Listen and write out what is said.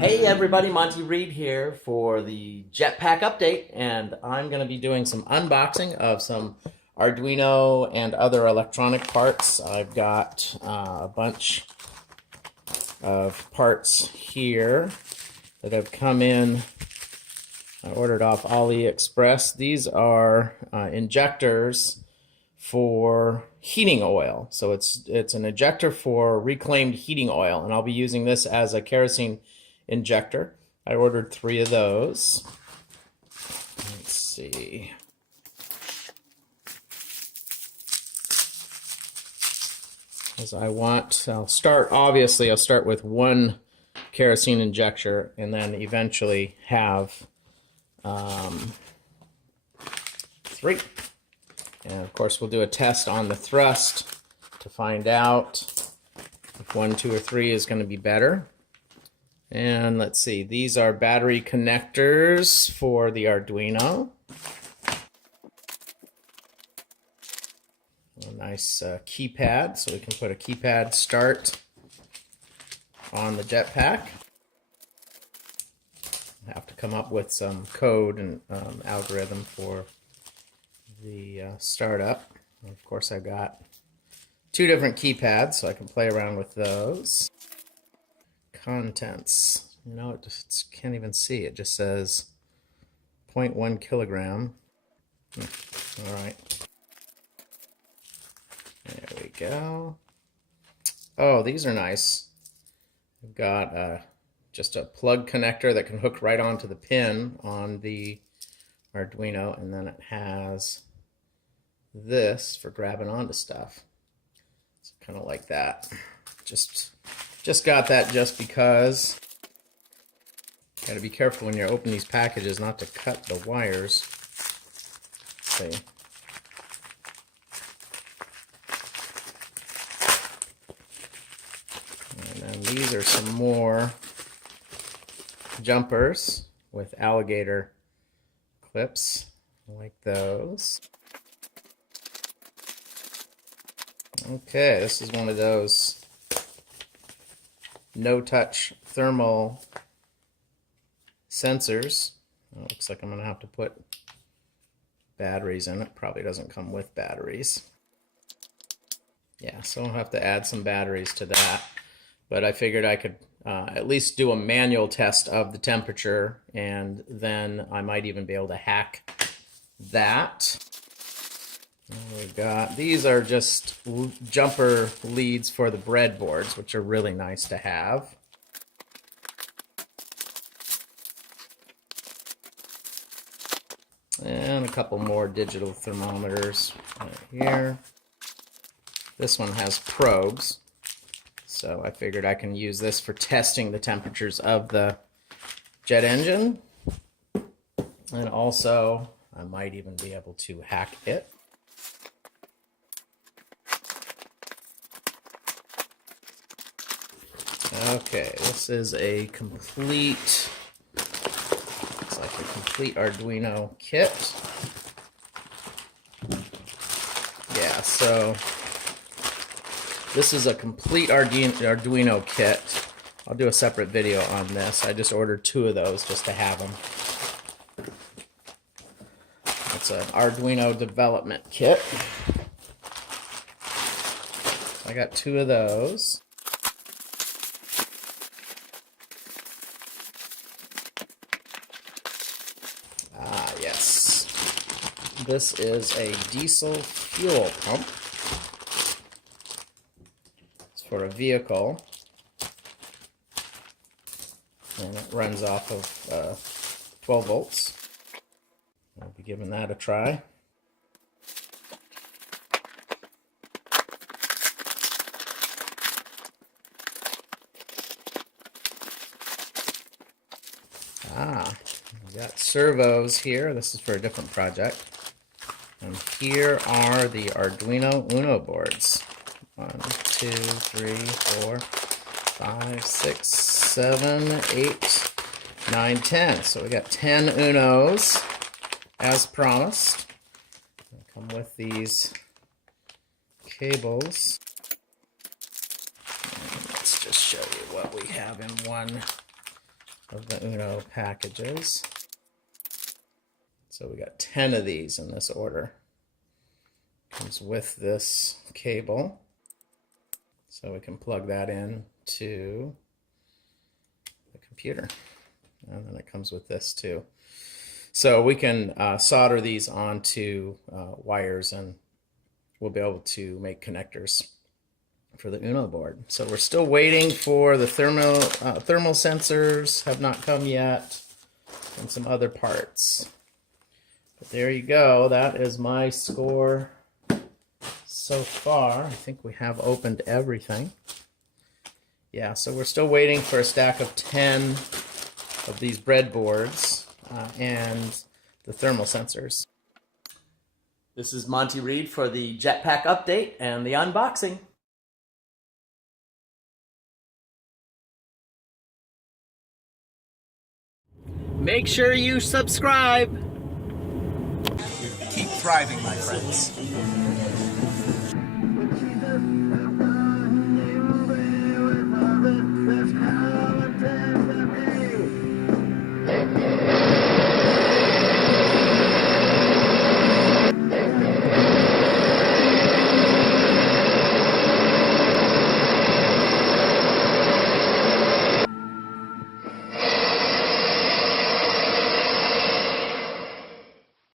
Hey everybody, Monty Reed here for the Jetpack update, and I'm going to be doing some unboxing of some Arduino and other electronic parts. I've got a bunch of parts here that have come in. I ordered off Aliexpress. These are injectors for heating oil. So it's an injector for reclaimed heating oil, and I'll be using this as a kerosene injector. I ordered 3 of those. Let's see. As I'll start with 1 kerosene injector and then eventually have 3. And of course, we'll do a test on the thrust to find out if 1, 2, or 3 is going to be better. And let's see, these are battery connectors for the Arduino. A nice keypad, so we can put a keypad start on the Jetpack. I have to come up with some code and algorithm for the startup. And of course, I've got 2 different keypads, so I can play around with those. Contents. You know, it just can't even see. It just says 0.1 kilogram. All right. There we go. Oh, these are nice. We've got just a plug connector that can hook right onto the pin on the Arduino, and then it has this for grabbing onto stuff. It's kind of like that. Just got that just because. Got to be careful when you open these packages not to cut the wires. See. And then these are some more jumpers with alligator clips. I like those. Okay, this is one of those no-touch thermal sensors. Well, looks like I'm going to have to put batteries in it. Probably doesn't come with batteries. Yeah, so I'll have to add some batteries to that. But I figured I could at least do a manual test of the temperature, and then I might even be able to hack that. We've got, these are just jumper leads for the breadboards, which are really nice to have. And a couple more digital thermometers right here. This one has probes, so I figured I can use this for testing the temperatures of the jet engine. And also, I might even be able to hack it. Okay, this is a complete, looks like a complete Arduino kit. Yeah, so this is a complete Arduino kit. I'll do a separate video on this. I just ordered 2 of those just to have them. It's an Arduino development kit. I got 2 of those. Yes. This is a diesel fuel pump. It's for a vehicle. And it runs off of 12 volts. I'll be giving that a try. We got servos here. This is for a different project. And here are the Arduino Uno boards. 1, 2, 3, 4, 5, 6, 7, 8, 9, 10. So we got 10 Unos as promised. They come with these cables. And let's just show you what we have in one of the Uno packages. So we got 10 of these in this order. Comes with this cable. So we can plug that in to the computer. And then it comes with this too. So we can solder these onto wires, and we'll be able to make connectors for the Uno board. So we're still waiting for the thermal sensors, have not come yet, and some other parts. But there you go. That is my score so far. I think we have opened everything. Yeah, so we're still waiting for a stack of 10 of these breadboards and the thermal sensors. This is Monty Reed for the Jetpack update and the unboxing. Make sure you subscribe. Keep thriving, my friends.